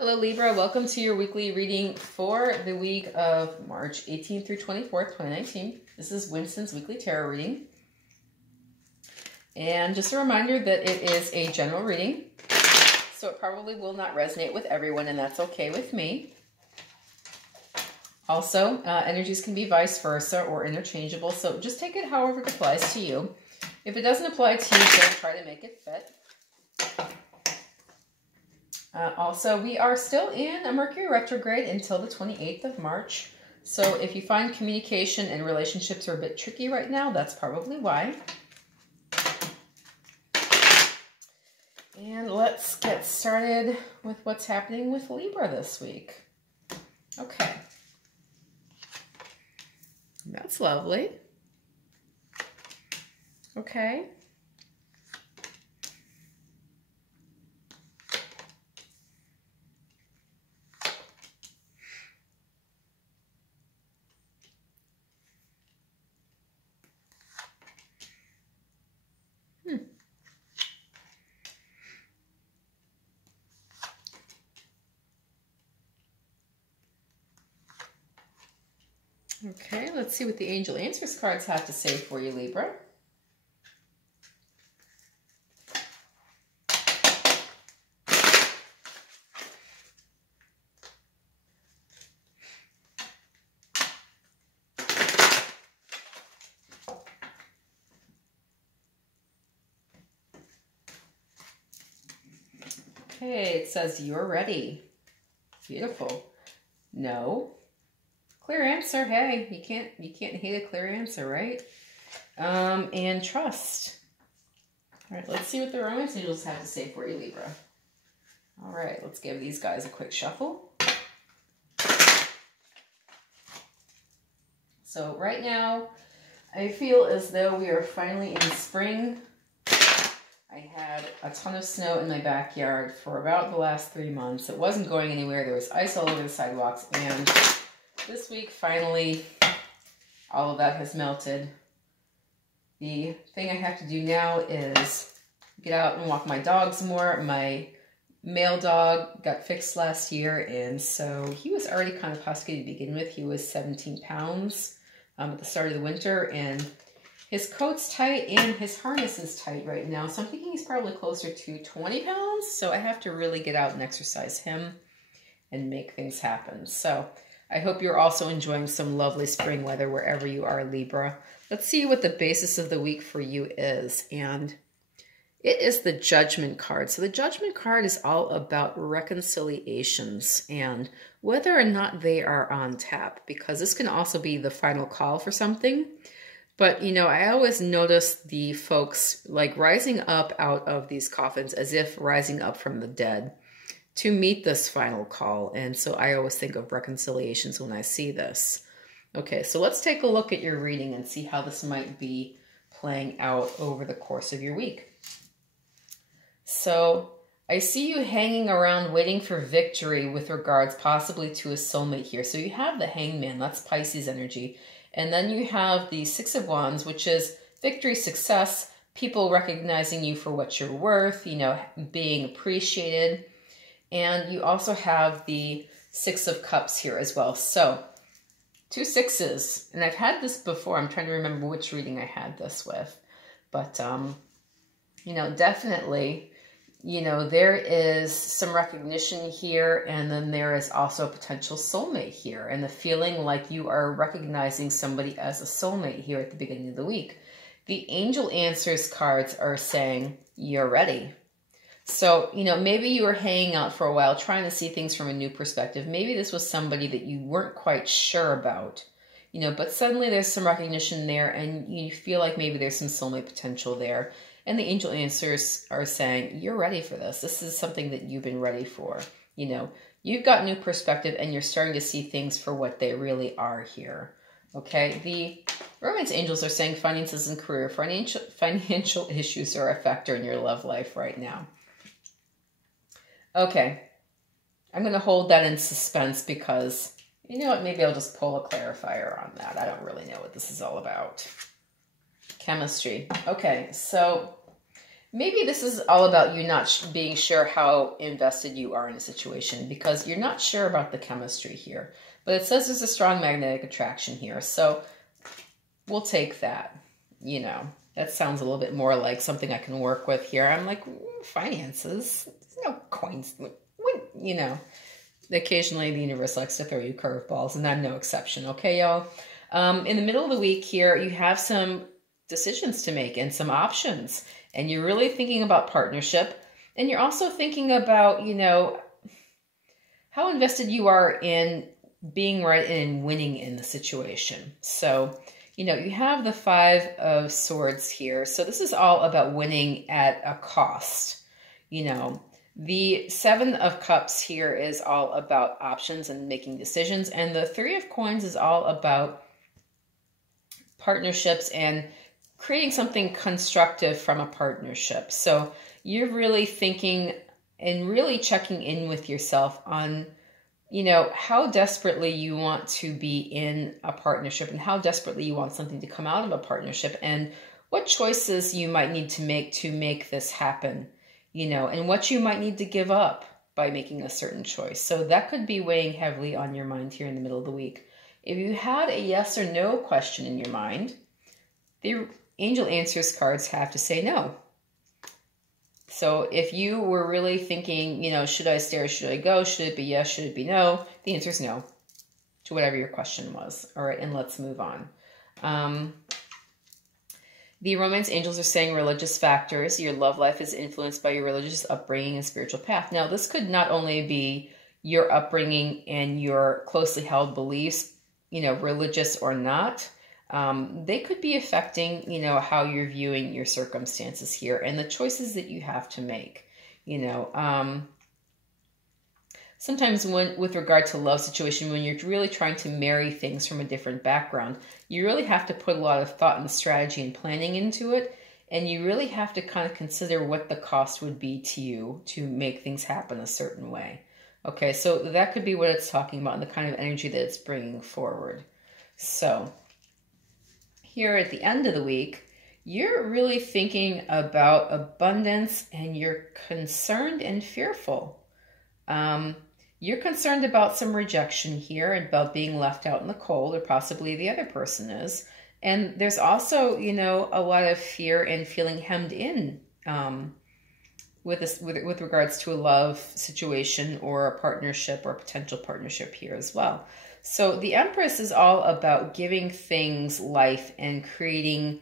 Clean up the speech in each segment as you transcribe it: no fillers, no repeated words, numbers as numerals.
Hello Libra, welcome to your weekly reading for the week of March 18th through 24th, 2019. This is Winston's weekly tarot reading. And just a reminder that it is a general reading, so it probably will not resonate with everyone, and that's okay with me. Also, energies can be vice versa or interchangeable, so just take it however it applies to you. If it doesn't apply to you, don't try to make it fit. Also, we are still in a Mercury retrograde until the 28th of March. So if you find communication and relationships are a bit tricky right now, that's probably why. And let's get started with what's happening with Libra this week. Okay. That's lovely. Okay. Okay, let's see what the Angel Answers cards have to say for you, Libra. Okay, it says you're ready. Beautiful. No. Clear answer. Hey, you can't hate a clear answer, right? And trust. All right, let's see what the Romance Angels have to say for you, Libra. All right, let's give these guys a quick shuffle. So right now, I feel as though we are finally in spring. I had a ton of snow in my backyard for about the last 3 months. It wasn't going anywhere. There was ice all over the sidewalks, and this week, finally, all of that has melted. The thing I have to do now is get out and walk my dogs more. My male dog got fixed last year, and so he was already kind of husky to begin with. He was 17 pounds at the start of the winter, and his coat's tight and his harness is tight right now. So I'm thinking he's probably closer to 20 pounds. So I have to really get out and exercise him and make things happen. So I hope you're also enjoying some lovely spring weather wherever you are, Libra. Let's see what the basis of the week for you is. And it is the Judgment card. So the Judgment card is all about reconciliations and whether or not they are on tap, because this can also be the final call for something. But, you know, I always notice the folks like rising up out of these coffins as if rising up from the dead to meet this final call. And so I always think of reconciliations when I see this. Okay, so let's take a look at your reading and see how this might be playing out over the course of your week. So I see you hanging around waiting for victory with regards possibly to a soulmate here. So you have the Hangman, that's Pisces energy. And then you have the Six of Wands, which is victory, success, people recognizing you for what you're worth, you know, being appreciated. And you also have the Six of Cups here as well. So 2 sixes, and I've had this before. I'm trying to remember which reading I had this with. But, you know, definitely, you know, there is some recognition here, and then there is also a potential soulmate here, and the feeling like you are recognizing somebody as a soulmate here at the beginning of the week. The Angel Answers cards are saying you're ready. So, you know, maybe you were hanging out for a while, trying to see things from a new perspective. Maybe this was somebody that you weren't quite sure about, you know, but suddenly there's some recognition there, and you feel like maybe there's some soulmate potential there. And the Angel Answers are saying, you're ready for this. This is something that you've been ready for. You know, you've got new perspective, and you're starting to see things for what they really are here. Okay, the Romance Angels are saying finances and career. Financial issues are a factor in your love life right now. Okay, I'm going to hold that in suspense because, you know what, maybe I'll just pull a clarifier on that. I don't really know what this is all about. Chemistry. Okay, so Maybe this is all about you not being sure how invested you are in a situation because you're not sure about the chemistry here. But it says there's a strong magnetic attraction here. So we'll take that. You know, that sounds a little bit more like something I can work with here. I'm like, finances, no coins. You know, occasionally the universe likes to throw you curveballs, and I'm no exception. Okay, y'all? In the middle of the week here, you have some decisions to make and some options. And you're really thinking about partnership. And you're also thinking about, you know, how invested you are in being right and winning in the situation. So, you know, you have the 5 of Swords here. So this is all about winning at a cost. You know, the 7 of Cups here is all about options and making decisions. And the 3 of Coins is all about partnerships and creating something constructive from a partnership. So you're really thinking and really checking in with yourself on, you know, how desperately you want to be in a partnership and how desperately you want something to come out of a partnership and what choices you might need to make this happen, you know, and what you might need to give up by making a certain choice. So that could be weighing heavily on your mind here in the middle of the week. If you had a yes or no question in your mind, the Angel Answers cards have to say no. So if you were really thinking, you know, should I stay or should I go? Should it be yes? Should it be no? The answer is no to whatever your question was. All right, and let's move on. The Romance Angels are saying religious factors. Your love life is influenced by your religious upbringing and spiritual path. Now, this could not only be your upbringing and your closely held beliefs, you know, religious or not. They could be affecting, you know, how you're viewing your circumstances here and the choices that you have to make, you know. Sometimes with regard to love situation, when you're really trying to marry things from a different background, you really have to put a lot of thought and strategy and planning into it. And you really have to kind of consider what the cost would be to you to make things happen a certain way. Okay, so that could be what it's talking about and the kind of energy that it's bringing forward. So here at the end of the week, you're really thinking about abundance and you're concerned and fearful. You're concerned about some rejection here and about being left out in the cold, or possibly the other person is. And there's also, you know, a lot of fear and feeling hemmed in with regards to a love situation or a partnership or a potential partnership here as well. So the Empress is all about giving things life and creating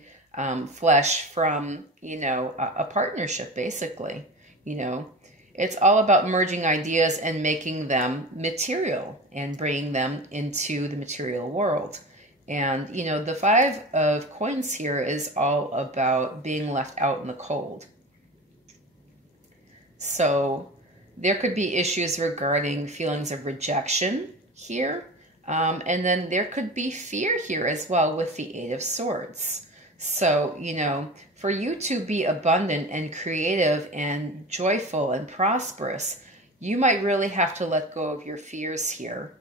flesh from, you know, a partnership, basically. You know, it's all about merging ideas and making them material and bringing them into the material world. And, you know, the 5 of Coins here is all about being left out in the cold. So there could be issues regarding feelings of rejection here. And then there could be fear here as well with the 8 of Swords. So, you know, for you to be abundant and creative and joyful and prosperous, you might really have to let go of your fears here.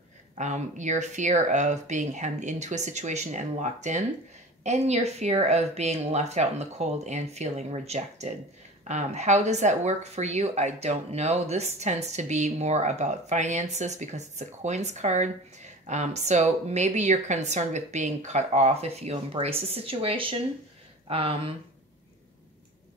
Your fear of being hemmed into a situation and locked in, and your fear of being left out in the cold and feeling rejected. How does that work for you? I don't know. This tends to be more about finances because it's a Coins card. So maybe you're concerned with being cut off if you embrace a situation. I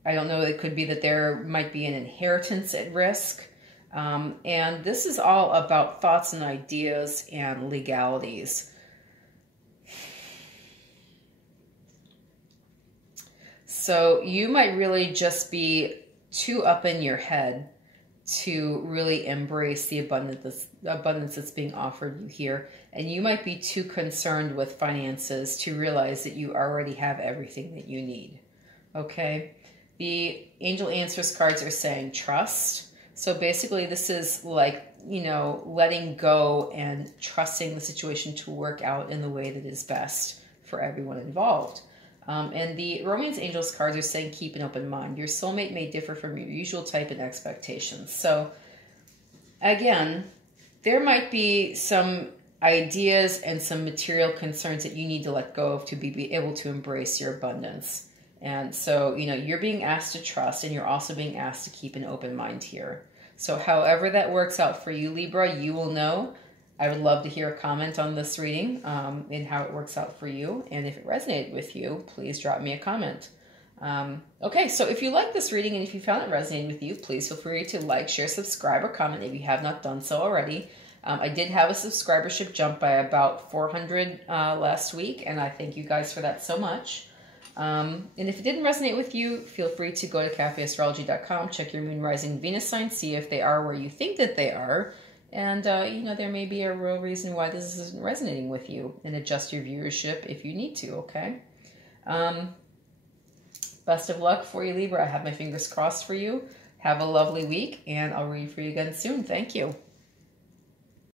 don't know. It could be that there might be an inheritance at risk. And this is all about thoughts and ideas and legalities. So you might really just be too up in your head to really embrace the abundance that's being offered you here. And you might be too concerned with finances to realize that you already have everything that you need. Okay? The Angel Answers cards are saying trust. So basically this is like, you know, letting go and trusting the situation to work out in the way that is best for everyone involved. And the Romance Angels cards are saying keep an open mind. Your soulmate may differ from your usual type and expectations. So again, there might be some ideas and some material concerns that you need to let go of to be able to embrace your abundance And so, you know, you're being asked to trust, and you're also being asked to keep an open mind here. So however that works out for you, Libra, you will know. I would love to hear a comment on this reading and how it works out for you. And if it resonated with you, please drop me a comment. Okay, so if you like this reading and if you found it resonating with you, please feel free to like, share, subscribe, or comment if you have not done so already. I did have a subscribership jump by about 400 last week, and I thank you guys for that so much. And if it didn't resonate with you, feel free to go to cafeastrology.com, check your moon, rising, Venus sign, see if they are where you think that they are. And, you know, there may be a real reason why this isn't resonating with you, and adjust your viewership if you need to, okay? Best of luck for you, Libra. I have my fingers crossed for you. Have a lovely week, and I'll read for you again soon. Thank you.